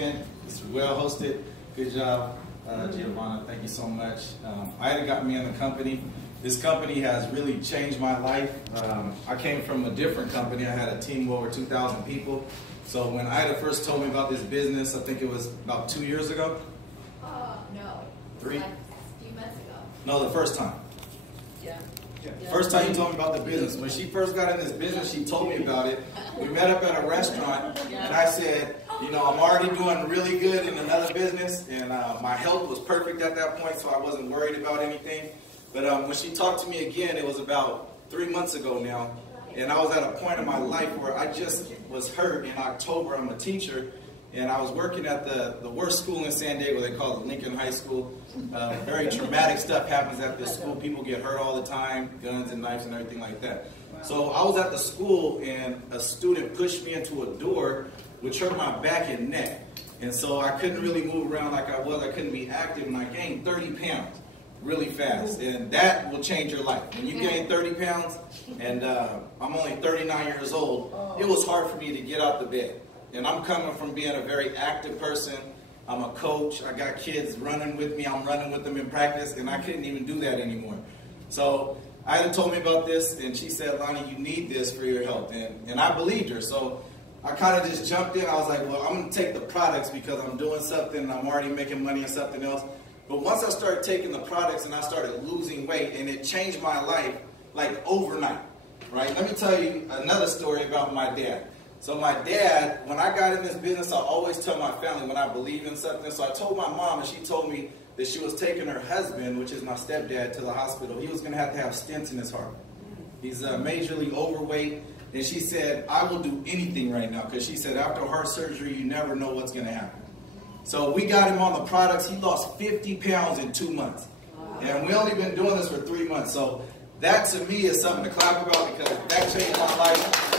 It's well hosted. Good job, Giovanna. Thank you so much. Ida got me in the company. This company has really changed my life. I came from a different company. I had a team of over 2,000 people. So when Ida first told me about this business, I think it was about 2 years ago. No. 3? Like a few months ago. No, the first time. Yeah. First time you told me about the business. When she first got in this business, she told me about it. We met up at a restaurant, and I said, you know, I'm already doing really good in another business, and my health was perfect at that point, so I wasn't worried about anything. But when she talked to me again, it was about 3 months ago now, and I was at a point in my life where I just was hurt. In October, I'm a teacher, and I was working at the worst school in San Diego. They call it Lincoln High School. Very traumatic stuff happens at this school. People get hurt all the time, guns and knives and everything like that. So I was at the school, and a student pushed me into a door, which hurt my back and neck. And so I couldn't really move around like I was. I couldn't be active, and I gained 30 pounds really fast. And that will change your life. When you gain 30 pounds, and I'm only 39 years old, it was hard for me to get out the bed. And I'm coming from being a very active person. I'm a coach. I got kids running with me. I'm running with them in practice, and I couldn't even do that anymore. So Ida told me about this, and she said, Lonnie, you need this for your health. And I believed her. So I kind of just jumped in. I was like, well, I'm going to take the products because I'm doing something, and I'm already making money on something else. But once I started taking the products and I started losing weight, and it changed my life like overnight, right? Let me tell you another story about my dad. So my dad, when I got in this business, I always tell my family when I believe in something. So I told my mom, and she told me that she was taking her husband, which is my stepdad, to the hospital. He was going to have stents in his heart. He's majorly overweight. And she said, I will do anything right now, because she said after heart surgery, you never know what's going to happen. So we got him on the products. He lost 50 pounds in 2 months. And we only been doing this for 3 months. So that to me is something to clap about, because that changed my life.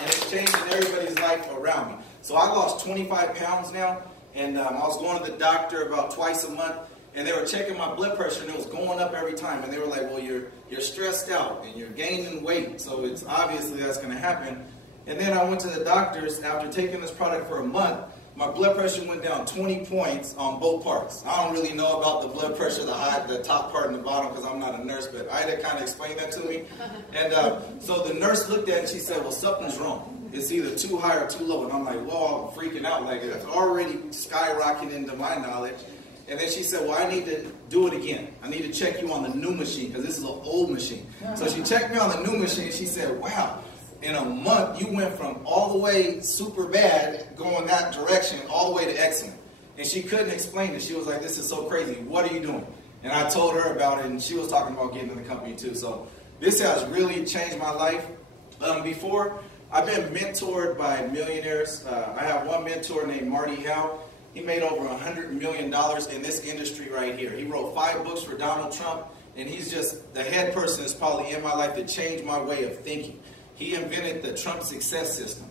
And it's changing everybody's life around me. So I lost 25 pounds now. And I was going to the doctor about twice a month. And they were checking my blood pressure, and it was going up every time. And they were like, well, you're stressed out, and you're gaining weight, so it's obviously that's going to happen. And then I went to the doctors after taking this product for a month. My blood pressure went down 20 points on both parts. I don't really know about the blood pressure, the top part and the bottom, because I'm not a nurse, but Ida kind of explained that to me. And so the nurse looked at it, and she said, well, something's wrong. It's either too high or too low. And I'm like, well, I'm freaking out. Like, it's already skyrocketing into my knowledge. And then she said, well, I need to do it again. I need to check you on the new machine, because this is an old machine. So she checked me on the new machine. She said, wow, in a month, you went from all the way super bad, going that direction, all the way to excellent. And she couldn't explain it. She was like, this is so crazy. What are you doing? And I told her about it, and she was talking about getting in the company too. So this has really changed my life. Before, I've been mentored by millionaires. I have one mentor named Marty Howe. He made over $100 million in this industry right here. He wrote 5 books for Donald Trump, and he's just the head person that's probably in my life that changed my way of thinking. He invented the Trump success system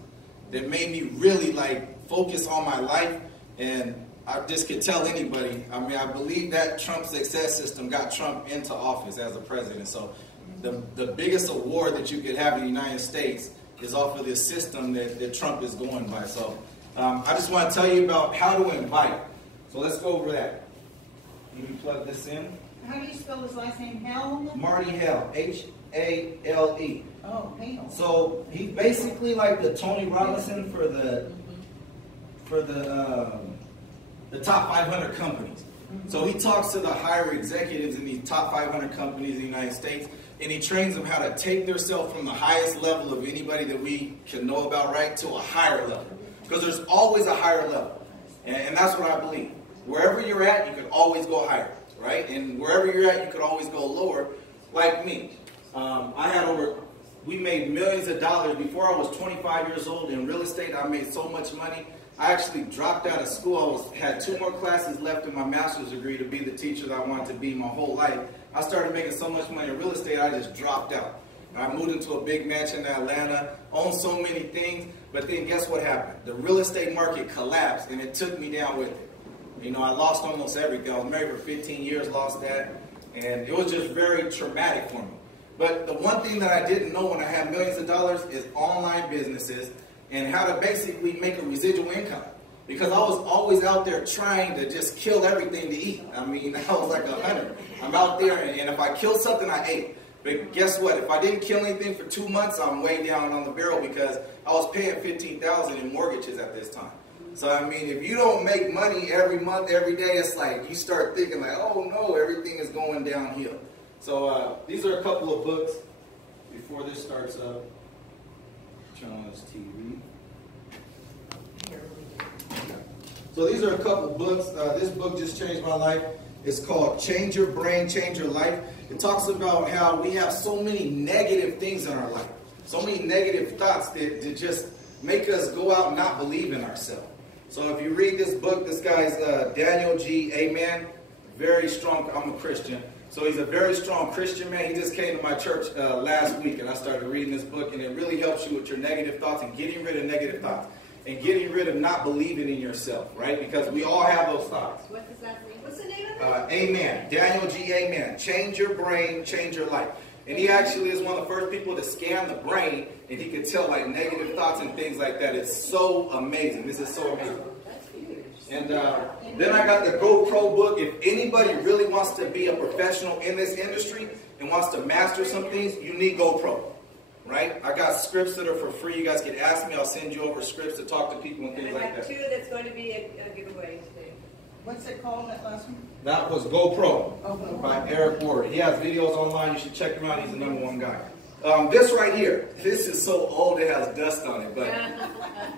that made me really like focus on my life, and I just could tell anybody, I mean, I believe that Trump success system got Trump into office as a president. So the biggest award that you could have in the United States is off of this system that Trump is going by. So I just want to tell you about how to invite. So let's go over that. Let me plug this in. How do you spell his last name? Hale? Marty Hale. H-A-L-E. Oh, Hale. So he's basically like the Tony Robinson for the top 500 companies. So he talks to the higher executives in these top 500 companies in the United States, and he trains them how to take themselves from the highest level of anybody that we can know about, right, to a higher level. Because there's always a higher level. And that's what I believe. Wherever you're at, you can always go higher, right? And wherever you're at, you could always go lower, like me. We made millions of dollars. Before I was 25 years old in real estate, I made so much money. I actually dropped out of school. Had 2 more classes left in my master's degree to be the teacher that I wanted to be my whole life. I started making so much money in real estate, I just dropped out. I moved into a big mansion in Atlanta, owned so many things, but then guess what happened? The real estate market collapsed, and it took me down with it. You know, I lost almost everything. I was married for 15 years, lost that, and it was just very traumatic for me. But the one thing that I didn't know when I had millions of dollars is online businesses and how to basically make a residual income. because I was always out there trying to just kill everything to eat. I mean, I was like a hunter. I'm out there, and if I killed something, I ate. But guess what? If I didn't kill anything for 2 months, I'm way down on the barrel because I was paying $15,000 in mortgages at this time. So, I mean, if you don't make money every month, every day, it's like you start thinking like, oh no, everything is going downhill. So, these are a couple of books before this starts up. Turn on this TV. So these are a couple books. This book just changed my life. It's called Change Your Brain, Change Your Life. It talks about how we have so many negative things in our life, so many negative thoughts that just make us go out and not believe in ourselves. So if you read this book, this guy's Daniel G. Amen, very strong. I'm a Christian, so he's a very strong Christian man. He just came to my church last week, and I started reading this book, and it really helps you with your negative thoughts and getting rid of negative thoughts and getting rid of not believing in yourself, right? Because we all have those thoughts. What does that mean? What's the name of it? Amen. Daniel G. Amen. Change your brain, change your life. And he actually is one of the first people to scan the brain, and he could tell like negative thoughts and things like that. It's so amazing. This is so amazing. And then I got the GoPro book. If anybody really wants to be a professional in this industry and wants to master some things, you need GoPro. Right? I got scripts that are for free. You guys can ask me. I'll send you over scripts to talk to people and things like that. I have two that's going to be a giveaway today. What's it called, that last one? That was GoPro by Eric Ward. He has videos online. You should check him out. He's the #1 guy. This right here, this is so old it has dust on it. But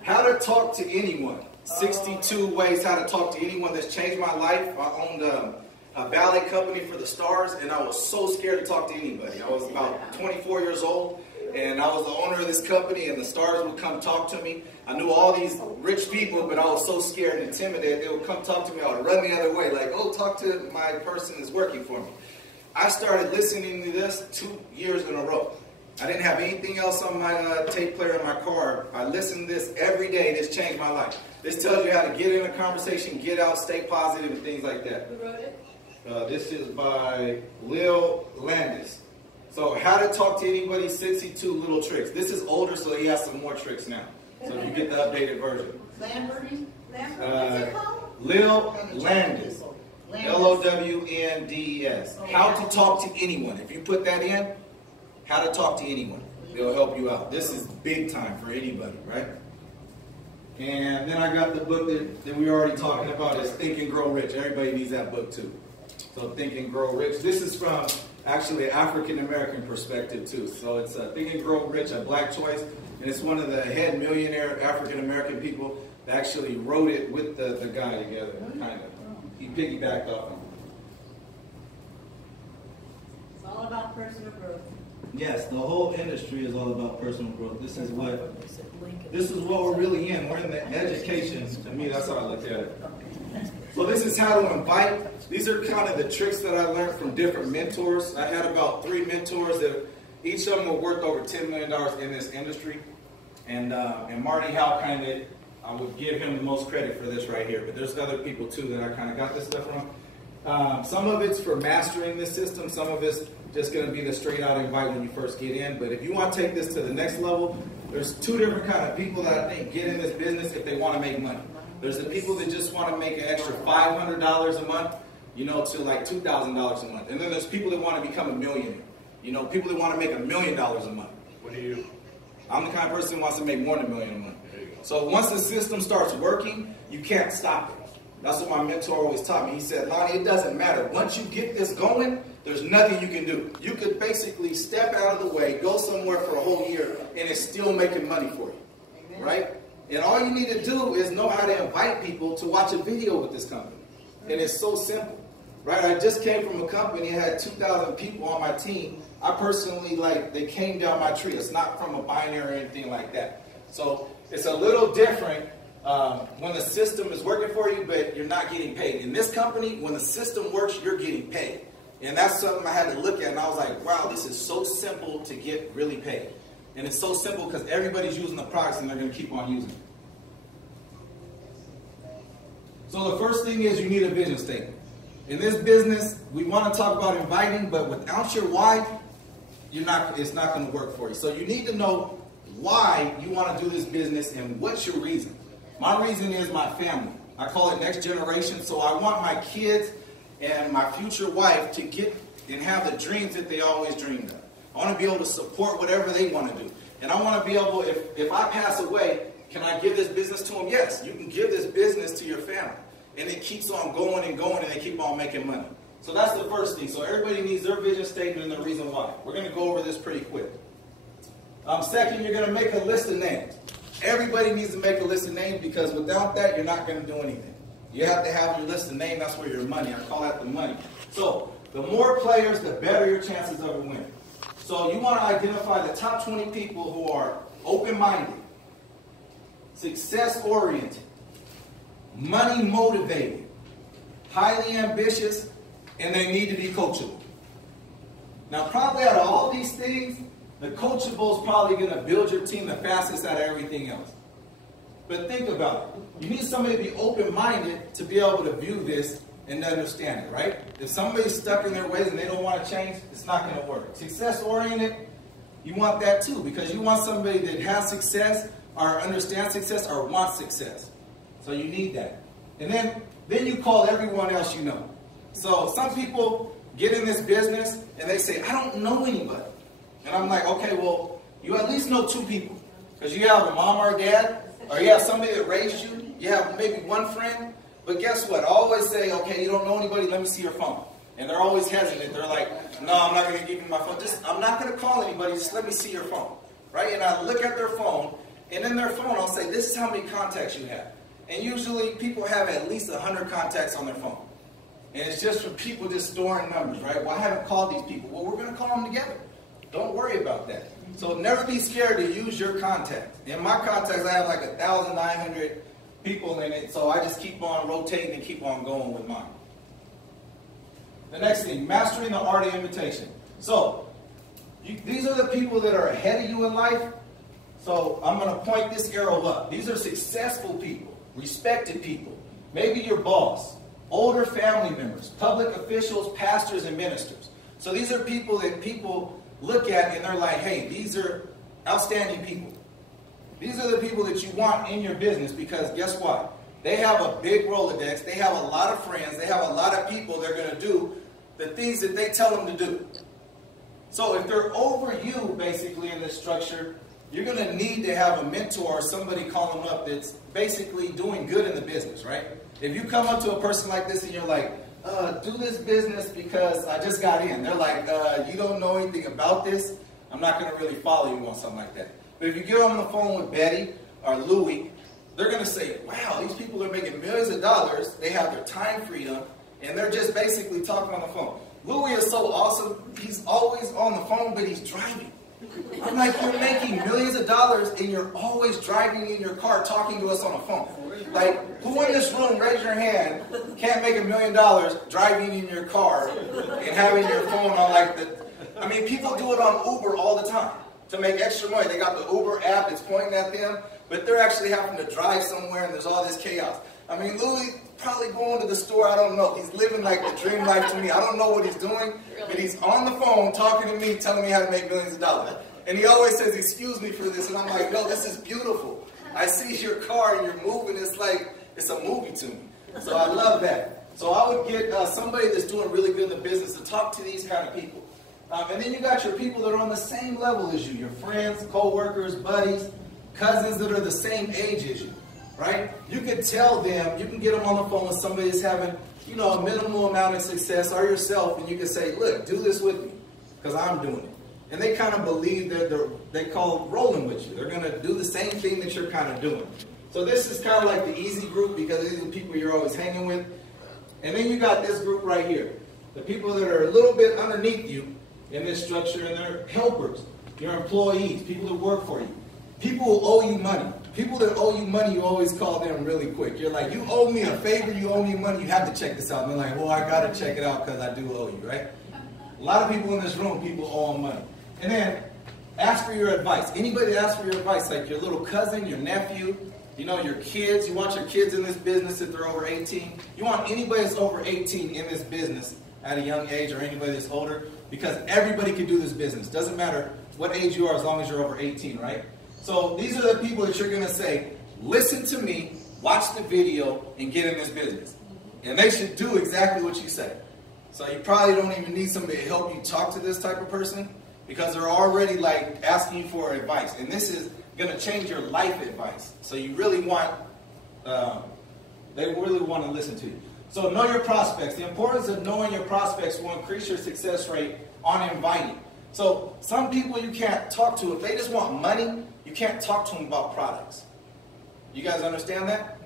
How to Talk to Anyone. 62 ways how to talk to anyone. That's changed my life. I owned a ballet company for the stars, and I was so scared to talk to anybody. I was about 24 years old. And I was the owner of this company, and the stars would come talk to me. I knew all these rich people, but I was so scared and intimidated. They would come talk to me. I would run the other way, like, oh, talk to my person that's working for me. I started listening to this 2 years in a row. I didn't have anything else on my tape player in my car. I listened to this every day. This changed my life. This tells you how to get in a conversation, get out, stay positive, and things like that. Who wrote it? This is by Lil Landis. So, How to Talk to Anybody, 62 Little Tricks. This is older, so he has some more tricks now. So you get the updated version. Lambert? What's it called? Lil Landis. Lowndess. How to Talk to Anyone. If you put that in, How to Talk to Anyone. They'll help you out. This is big time for anybody, right? And then I got the book that we were already talking about. Is Think and Grow Rich. Everybody needs that book too. So Think and Grow Rich. This is from actually an African-American perspective too. So it's Think and Grow Rich, a black choice. And it's one of the head millionaire African-American people that actually wrote it with the guy together, kind of. He piggybacked off him. It's all about personal growth. Yes, the whole industry is all about personal growth. This is what we're really in. We're in the education. To me, that's how I look at it. So this is how to invite. These are kind of the tricks that I learned from different mentors. I had about 3 mentors that each of them were worth over $10 million in this industry. And Marty Howe kind of, I would give him the most credit for this right here. But there's other people too that I kind of got this stuff from. Some of it's for mastering the system. Some of it's just going to be the straight out invite when you first get in. But if you want to take this to the next level, there's 2 different kind of people that I think get in this business if they want to make money. There's the people that just want to make an extra $500 a month, you know, to like $2,000 a month. And then there's people that want to become a millionaire. You know, people that want to make $1 million a month. What do you? I'm the kind of person who wants to make more than $1 million a month. So once the system starts working, you can't stop it. That's what my mentor always taught me. He said, Lonnie, it doesn't matter. Once you get this going, there's nothing you can do. You could basically step out of the way, go somewhere for a whole year, and it's still making money for you. Amen. Right? And all you need to do is know how to invite people to watch a video with this company. And it's so simple. Right? I just came from a company that had 2,000 people on my team. I personally, they came down my tree. It's not from a binary or anything like that. So it's a little different when the system is working for you, but you're not getting paid. In this company, when the system works, you're getting paid. And that's something I had to look at, and I was like, wow, this is so simple to get really paid. And it's so simple because everybody's using the products and they're going to keep on using it. So the first thing is you need a vision statement. In this business, we want to talk about inviting, but without your why, it's not going to work for you. So you need to know why you want to do this business and what's your reason. My reason is my family. I call it next generation. So I want my kids and my future wife to get and have the dreams that they always dreamed of. I want to be able to support whatever they want to do. And I want to be able, if I pass away, can I give this business to them? Yes, you can give this business to your family. And it keeps on going and going, and they keep on making money. So that's the first thing. So everybody needs their vision statement and the reason why. We're going to go over this pretty quick. Second, you're going to make a list of names. Everybody needs to make a list of names, because without that, you're not going to do anything. You have to have your list of names. That's where your money. I call that the money. So the more players, the better your chances of winning. So you want to identify the top 20 people who are open-minded, success-oriented, money-motivated, highly ambitious, and they need to be coachable. Now, probably out of all these things, the coachable is probably going to build your team the fastest out of everything else. But think about it. You need somebody to be open-minded to be able to view this and understand it, right? If somebody's stuck in their ways and they don't want to change, it's not going to work. Success-oriented, you want that too, because you want somebody that has success or understands success or wants success. So you need that. And then you call everyone else you know. So some people get in this business and they say, I don't know anybody. And I'm like, okay, well, you at least know 2 people. Because you have a mom or a dad, or you have somebody that raised you, you have maybe one friend. But guess what? I always say, okay, you don't know anybody, let me see your phone. And they're always hesitant. They're like, no, I'm not going to give you my phone. I'm not going to call anybody, just let me see your phone. Right? And I look at their phone, and in their phone I'll say, this is how many contacts you have. And usually people have at least 100 contacts on their phone. And it's just for people just storing numbers, right? Well, I haven't called these people. Well, we're going to call them together. Don't worry about that. So never be scared to use your contacts. In my contacts, I have like 1,900 people in it, so I just keep on rotating and keep on going with mine. The next thing, mastering the art of imitation. So, these are the people that are ahead of you in life. So, I'm going to point this arrow up. These are successful people, respected people. Maybe your boss, older family members, public officials, pastors, and ministers. So, these are people that people look at and they're like, hey, these are outstanding people. These are the people that you want in your business, because guess what? They have a big Rolodex. They have a lot of friends. They have a lot of people that are going to do the things that they tell them to do. So if they're over you, basically, in this structure, you're going to need to have a mentor or somebody call them up that's basically doing good in the business, right? If you come up to a person like this and you're like, do this business because I just got in. They're like, you don't know anything about this. I'm not going to really follow you on something like that. But if you get on the phone with Betty or Louie, they're going to say, wow, these people are making millions of dollars. They have their time freedom, and they're just basically talking on the phone. Louie is so awesome. He's always on the phone, but he's driving. I'm like, you're making millions of dollars, and you're always driving in your car talking to us on the phone. Like, who in this room, raise your hand, can't make $1 million driving in your car and having your phone on like the... I mean, people do it on Uber all the time to make extra money. They got the Uber app that's pointing at them, but they're actually having to drive somewhere and there's all this chaos. I mean, Louis probably going to the store, I don't know. He's living like the dream life to me. I don't know what he's doing, but he's on the phone talking to me, telling me how to make millions of dollars. And he always says, excuse me for this. And I'm like, no, this is beautiful. I see your car and you're moving. It's like, it's a movie to me. So I love that. So I would get somebody that's doing really good in the business to talk to these kind of people. And then you got your people that are on the same level as you, your friends, co-workers, buddies, cousins that are the same age as you, right? You can tell them, you can get them on the phone with somebody that's having, you know, a minimal amount of success, or yourself, and you can say, look, do this with me, because I'm doing it. And they kind of believe that they call rolling with you. They're going to do the same thing that you're kind of doing. So this is kind of like the easy group, because these are the people you're always hanging with. And then you got this group right here, the people that are a little bit underneath you in this structure, and they're helpers, your employees, people that work for you. People who owe you money. People that owe you money, you always call them really quick. You're like, you owe me a favor, you owe me money, you have to check this out. And they're like, well, I got to check it out because I do owe you, right? A lot of people in this room, people owe them money. And then, ask for your advice. Anybody that asks for your advice, like your little cousin, your nephew, you know, your kids. You want your kids in this business if they're over 18. You want anybody that's over 18 in this business at a young age, or anybody that's older, because everybody can do this business. Doesn't matter what age you are as long as you're over 18, right? So these are the people that you're going to say, listen to me, watch the video and get in this business. And they should do exactly what you say. So you probably don't even need somebody to help you talk to this type of person, because they're already like asking you for advice. And this is going to change your life advice. So you really want, they really want to listen to you. So know your prospects. The importance of knowing your prospects will increase your success rate on inviting. So some people you can't talk to. If they just want money, you can't talk to them about products. You guys understand that?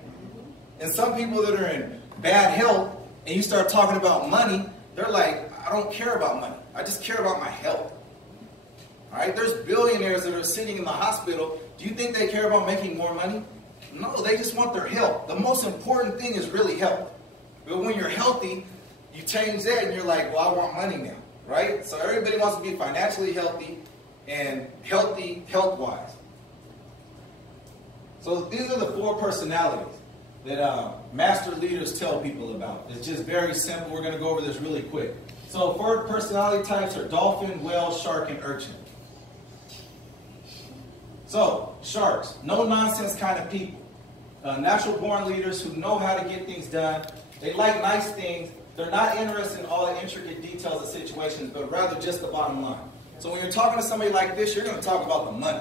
And some people that are in bad health and you start talking about money, they're like, I don't care about money. I just care about my health. All right? There's billionaires that are sitting in the hospital. Do you think they care about making more money? No, they just want their health. The most important thing is really health. But when you're healthy, you change that and you're like, well, I want money now. Right? So everybody wants to be financially healthy and healthy health-wise. So these are the 4 personalities that master leaders tell people about. It's just very simple. We're going to go over this really quick. So 4 personality types are dolphin, whale, shark, and urchin. So sharks, no-nonsense kind of people. Natural-born leaders who know how to get things done. They like nice things. They're not interested in all the intricate details of situations, but rather just the bottom line. So when you're talking to somebody like this, you're going to talk about the money.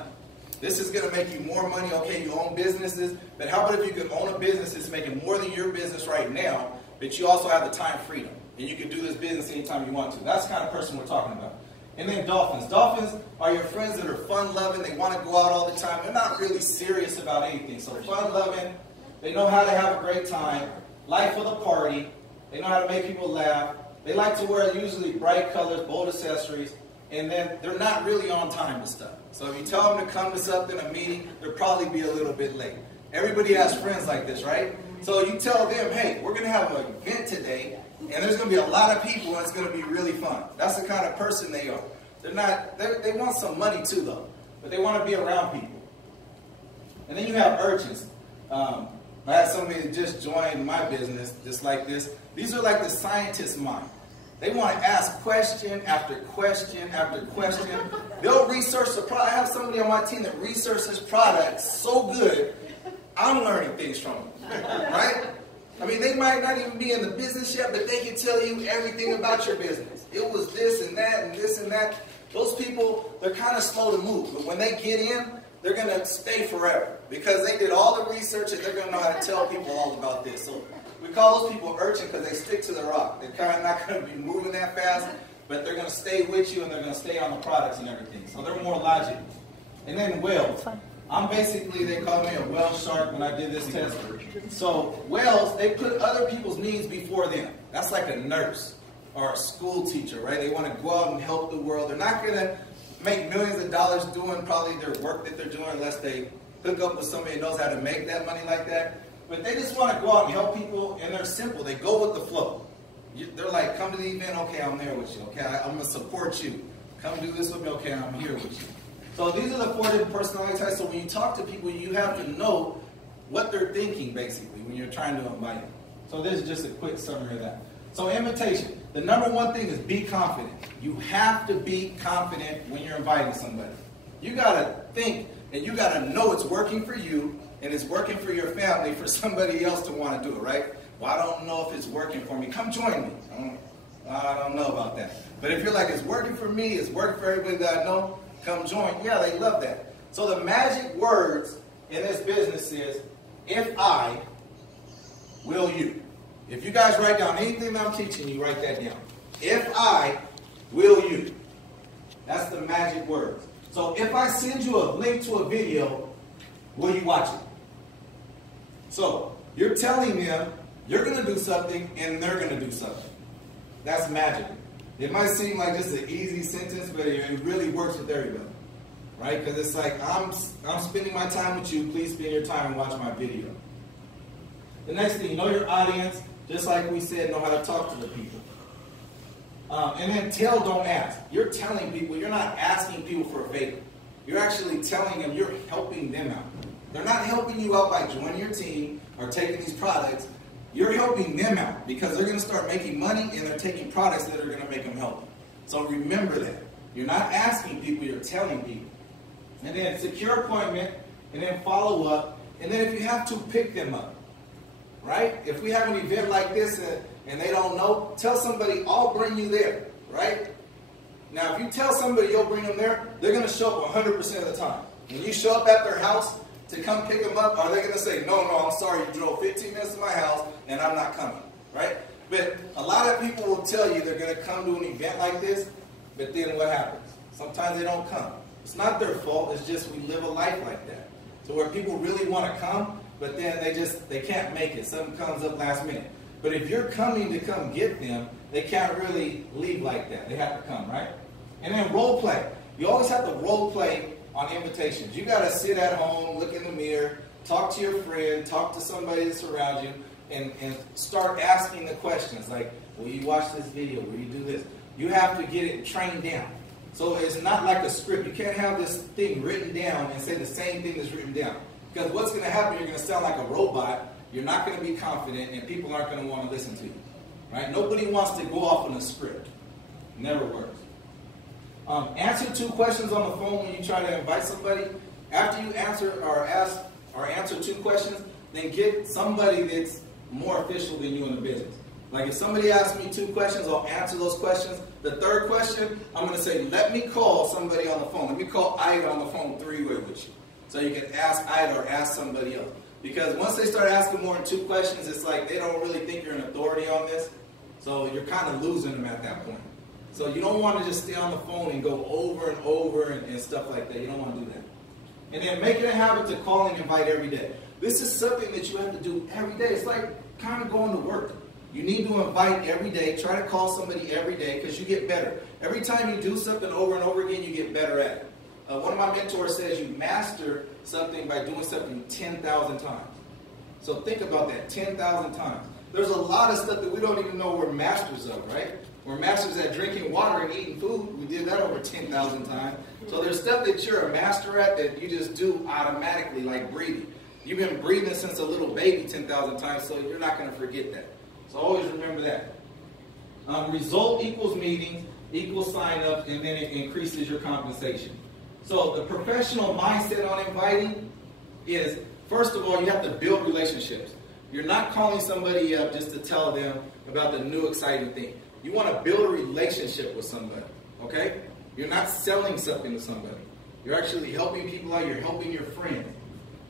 This is going to make you more money. Okay, you own businesses, but how about if you can own a business that's making more than your business right now, but you also have the time freedom, and you can do this business anytime you want to. That's the kind of person we're talking about. And then dolphins. Dolphins are your friends that are fun-loving. They want to go out all the time. They're not really serious about anything. So fun-loving. They know how to have a great time. Life of the party. They know how to make people laugh. They like to wear usually bright colors, bold accessories, and then they're not really on time with stuff. So if you tell them to come to something, a meeting, they'll probably be a little bit late. Everybody has friends like this, right? So you tell them, hey, we're going to have an event today, and there's going to be a lot of people, and it's going to be really fun. That's the kind of person they are. They're not. They want some money too, though, but they want to be around people. And then you have urchins. I had somebody that just joined my business, just like this. These are like the scientist's mind. They want to ask question after question after question. They'll research the product. I have somebody on my team that researches products so good, I'm learning things from them, right? I mean, they might not even be in the business yet, but they can tell you everything about your business. It was this and that and this and that. Those people, they're kind of slow to move, but when they get in, they're going to stay forever because they did all the research and they're going to know how to tell people all about this. So we call those people urchin because they stick to the rock. They're kind of not going to be moving that fast, but they're going to stay with you and they're going to stay on the products and everything. So they're more logical. And then whales. I'm basically, they call me a whale shark when I did this test. So whales, they put other people's needs before them. That's like a nurse or a school teacher, right? They want to go out and help the world. They're not going to make millions of dollars doing probably their work that they're doing unless they hook up with somebody who knows how to make that money like that. But they just want to go out and help people, and they're simple. They go with the flow. They're like, come to the event, okay, I'm there with you. Okay, I'm going to support you. Come do this with me, okay, I'm here with you. So these are the 4 different personality types. So when you talk to people, you have to know what they're thinking, basically, when you're trying to invite them. So this is just a quick summary of that. So invitation. The number 1 thing is be confident. You have to be confident when you're inviting somebody. You got to think and you got to know it's working for you and it's working for your family for somebody else to want to do it, right? Well, I don't know if it's working for me. Come join me. I don't know about that. But if you're like, it's working for me, it's working for everybody that I know, come join. Yeah, they love that. So the magic words in this business is, if I, will you. If you guys write down anything that I'm teaching you, write that down. If I, will you. That's the magic words. So if I send you a link to a video, will you watch it? So you're telling them you're going to do something and they're going to do something. That's magic. It might seem like just an easy sentence, but it really works with everybody. Right? Because it's like, I'm spending my time with you. Please spend your time and watch my video. The next thing, know your audience. Just like we said, know how to talk to the people. And then tell, don't ask. You're telling people, you're not asking people for a favor. You're actually telling them you're helping them out. They're not helping you out by joining your team or taking these products. You're helping them out because they're going to start making money and they're taking products that are going to make them healthy. So remember that. You're not asking people, you're telling people. And then secure appointment, and then follow up. And then if you have to, pick them up. right? If we have an event like this and they don't know, tell somebody, I'll bring you there, right? Now, if you tell somebody you'll bring them there, they're going to show up 100% of the time. When you show up at their house to come pick them up, are they going to say, no, I'm sorry, you drove 15 minutes to my house and I'm not coming, right? But a lot of people will tell you they're going to come to an event like this, but then what happens? Sometimes they don't come. It's not their fault, it's just we live a life like that. So where people really want to come, but then they can't make it. Something comes up last minute. But if you're coming to come get them, they can't really leave like that. They have to come, right? And then role play. You always have to role play on invitations. You got to sit at home, look in the mirror, talk to your friend, talk to somebody that's around you, and start asking the questions like, will you watch this video? Will you do this? You have to get it trained down. So it's not like a script. You can't have this thing written down and say the same thing that's written down. Because what's going to happen, you're going to sound like a robot, you're not going to be confident, and people aren't going to want to listen to you. Right? Nobody wants to go off on a script. Never works. Answer 2 questions on the phone when you try to invite somebody. After you answer or answer 2 questions, then get somebody that's more official than you in the business. Like if somebody asks me 2 questions, I'll answer those questions. The 3rd question, I'm going to say, let me call somebody on the phone. Let me call Ida on the phone 3-way with you. So you can ask Ida or ask somebody else. Because once they start asking more than 2 questions, it's like they don't really think you're an authority on this. So you're kind of losing them at that point. So you don't want to just stay on the phone and go over and over and stuff like that. You don't want to do that. And then make it a habit to call and invite every day. This is something that you have to do every day. It's like kind of going to work. You need to invite every day. Try to call somebody every day because you get better. Every time you do something over and over again, you get better at it. One of my mentors says you master something by doing something 10,000 times. So think about that, 10,000 times. There's a lot of stuff that we don't even know we're masters of, right? We're masters at drinking water and eating food. We did that over 10,000 times. So there's stuff that you're a master at that you just do automatically, like breathing. You've been breathing since a little baby 10,000 times, so you're not going to forget that. So always remember that. Result equals meetings, equals sign-ups, and then it increases your compensation. So the professional mindset on inviting is, first of all, you have to build relationships. You're not calling somebody up just to tell them about the new exciting thing. You want to build a relationship with somebody, okay? You're not selling something to somebody. You're actually helping people out. You're helping your friends.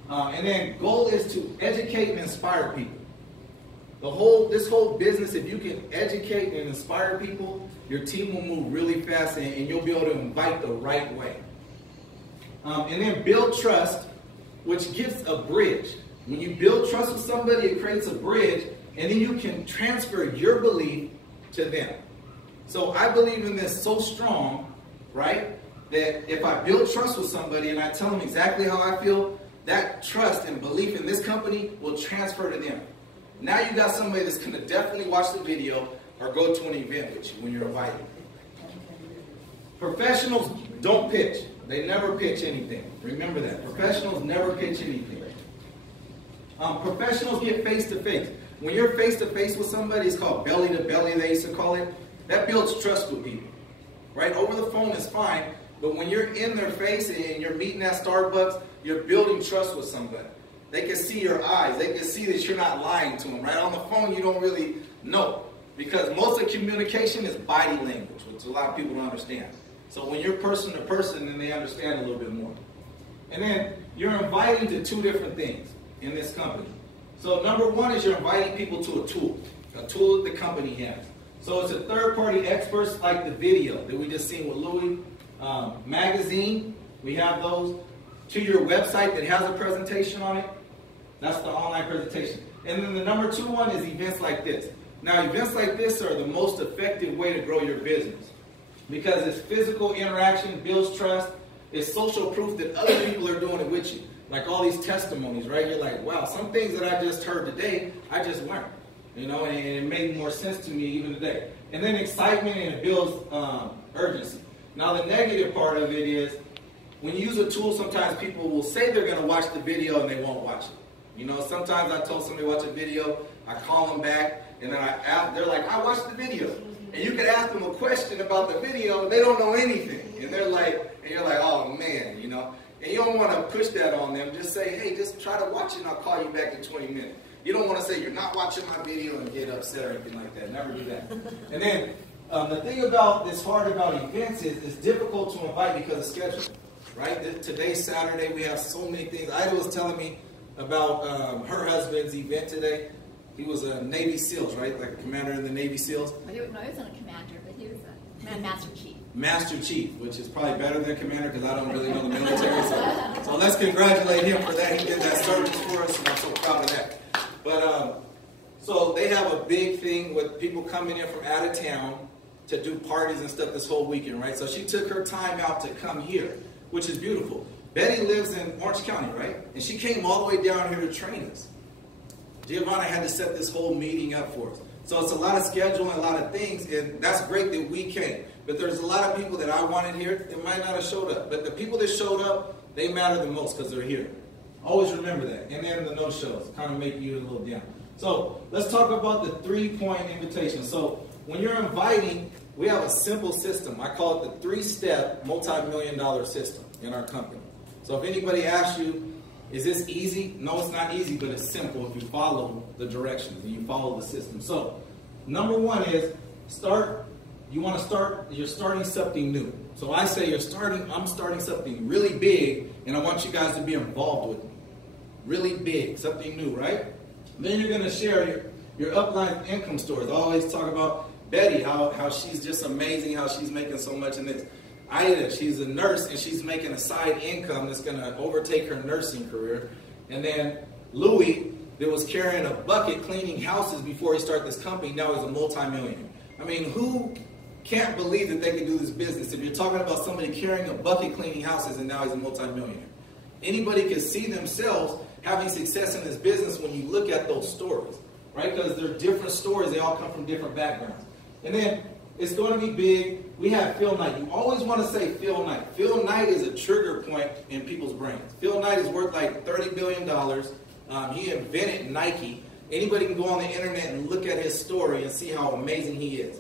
And then goal is to educate and inspire people. This whole business, if you can educate and inspire people, your team will move really fast and you'll be able to invite the right way. And then build trust, which gives a bridge. When you build trust with somebody, it creates a bridge, and then you can transfer your belief to them. So I believe in this so strong, right, that if I build trust with somebody and I tell them exactly how I feel, that trust and belief in this company will transfer to them. Now you got somebody that's going to definitely watch the video or go to an event with you when you're invited. Professionals don't pitch. They never pitch anything. Remember that. Professionals never pitch anything. Professionals get face-to-face. When you're face-to-face with somebody, it's called belly-to-belly, they used to call it. That builds trust with people. Right? Over the phone is fine, but when you're in their face and you're meeting at Starbucks, you're building trust with somebody. They can see your eyes. They can see that you're not lying to them. Right? On the phone, you don't really know. Because most of communication is body language, which a lot of people don't understand. So when you're person to person, then they understand a little bit more. And then you're inviting to 2 different things in this company. So number 1 is you're inviting people to a tool that the company has. So it's a third-party experts like the video that we just seen with Louis. Magazine, we have those. To your website that has a presentation on it. That's the online presentation. And then the number 2 one is events like this. Now events like this are the most effective way to grow your business. Because it's physical interaction, builds trust. It's social proof that other people are doing it with you. Like all these testimonies, right? You're like, wow, some things that I just heard today, I just learned. You know, and it made more sense to me even today. And then excitement, and it builds urgency. Now the negative part of it is, when you use a tool, sometimes people will say they're going to watch the video and they won't watch it. You know, sometimes I told somebody to watch a video, I call them back, and then they're like, I watched the video. And you could ask them a question about the video, and they don't know anything. And they're like, and you're like, oh man, you know. And you don't want to push that on them. Just say, hey, just try to watch it and I'll call you back in 20 minutes. You don't want to say, you're not watching my video and get upset or anything like that. Never do that. And then the thing that's hard about events is it's difficult to invite because of schedule. Right? Today's Saturday. We have so many things. Ida was telling me about her husband's event today. He was a Navy SEALs, right? Like a commander in the Navy SEAls. Well, he wasn't a commander, but he was a Master Chief. Master Chief, which is probably better than commander because I don't really know the military. So let's congratulate him for that. He did that service for us, and I'm so proud of that. But so they have a big thing with people coming in from out of town to do parties and stuff this whole weekend, right? So she took her time out to come here, which is beautiful. Betty lives in Orange County, right? And she came all the way down here to train us. Giovanna had to set this whole meeting up for us. So it's a lot of scheduling, a lot of things, and that's great that we came. But there's a lot of people that I wanted here that might not have showed up. But the people that showed up, they matter the most because they're here. Always remember that. And then the no-shows kind of make you a little down. So let's talk about the 3-point invitation. So when you're inviting, we have a simple system. I call it the 3-step multi-million-dollar system in our company. So if anybody asks you, is this easy? No, it's not easy, but it's simple if you follow the directions and you follow the system. So number 1 is you're starting something new. So I say I'm starting something really big, and I want you guys to be involved with me. Really big, something new, right? Then you're going to share your upline income stories. I always talk about Betty, how she's just amazing, how she's making so much in this. Ida, she's a nurse, and she's making a side income that's going to overtake her nursing career. And then Louis, that was carrying a bucket cleaning houses before he started this company, now he's a multimillionaire. I mean, who can't believe that they can do this business? If you're talking about somebody carrying a bucket cleaning houses and now he's a multimillionaire. Anybody can see themselves having success in this business when you look at those stories, right? Because they're different stories. They all come from different backgrounds. And then it's going to be big. We have Phil Knight. You always want to say Phil Knight. Phil Knight is a trigger point in people's brains. Phil Knight is worth like $30 billion. He invented Nike. Anybody can go on the internet and look at his story and see how amazing he is.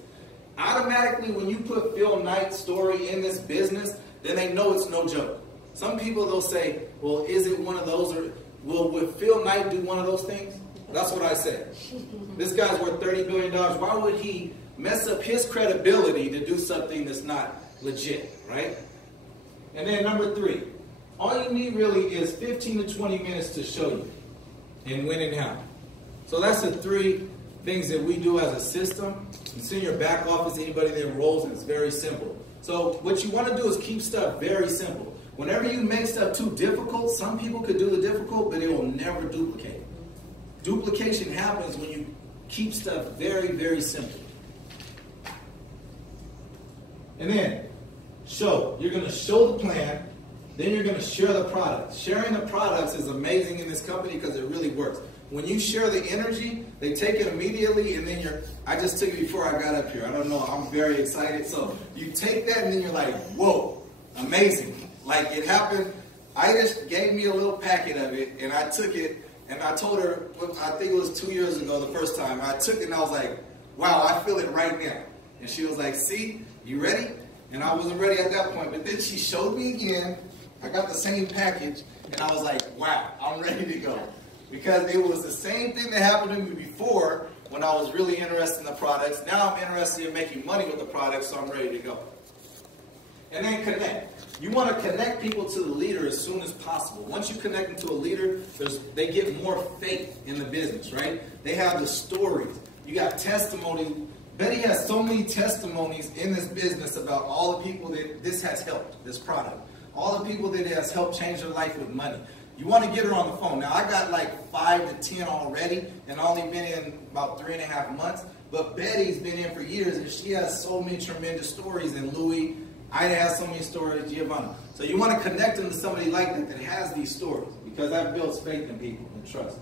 Automatically, when you put Phil Knight's story in this business, then they know it's no joke. Some people, they'll say, well, is it one of those? Or would Phil Knight do one of those things? That's what I say. This guy's worth $30 billion. Why would he mess up his credibility to do something that's not legit, right? And then number 3, all you need really is 15 to 20 minutes to show you and when and how. So that's the 3 things that we do as a system. It's in your back office, anybody that enrolls, and it's very simple. So what you want to do is keep stuff very simple. Whenever you make stuff too difficult, some people could do the difficult, but it will never duplicate. Duplication happens when you keep stuff very, very simple. And then, you're going to show the plan, then you're going to share the products. Sharing the products is amazing in this company because it really works. When you share the energy, they take it immediately, and then I just took it before I got up here. I don't know, I'm very excited. So you take that, and then you're like, whoa, amazing. Like it happened, I just gave me a little packet of it, and I took it, and I told her, I think it was 2 years ago the first time, I took it, and I was like, wow, I feel it right now. And she was like, see, you ready? And I wasn't ready at that point, but then she showed me again. I got the same package, and I was like, wow, I'm ready to go. Because it was the same thing that happened to me before when I was really interested in the products. Now I'm interested in making money with the products, so I'm ready to go. And then connect. You want to connect people to the leader as soon as possible. Once you connect them to a leader, they get more faith in the business, right? They have the stories. You got testimony. Betty has so many testimonies in this business about all the people that this has helped, this product. All the people that it has helped change their life with money. You want to get her on the phone. Now, I got like 5 to 10 already, and only been in about 3.5 months. But Betty's been in for years, and she has so many tremendous stories. And Louis, Ida has so many stories, Giovanna. So you want to connect them to somebody like that that has these stories, because that builds faith in people and trust.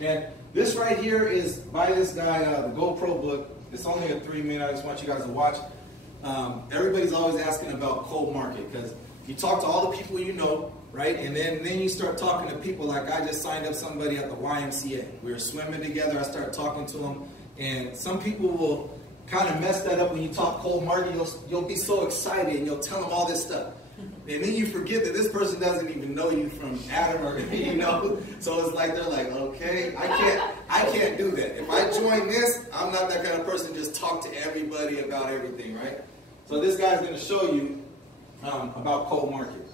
And this right here is by this guy, the GoPro book. It's only a 3-minute. I just want you guys to watch. Everybody's always asking about cold market, because you talk to all the people you know, right? And then you start talking to people. Like I just signed up somebody at the YMCA. We were swimming together. I started talking to them. And some people will kind of mess that up when you talk cold market. You'll be so excited and you'll tell them all this stuff. And then you forget that this person doesn't even know you from Adam or, you know. So it's like, they're like, okay, I can't do that. If I join this, I'm not that kind of person to just talk to everybody about everything, right? So this guy's going to show you about cold market.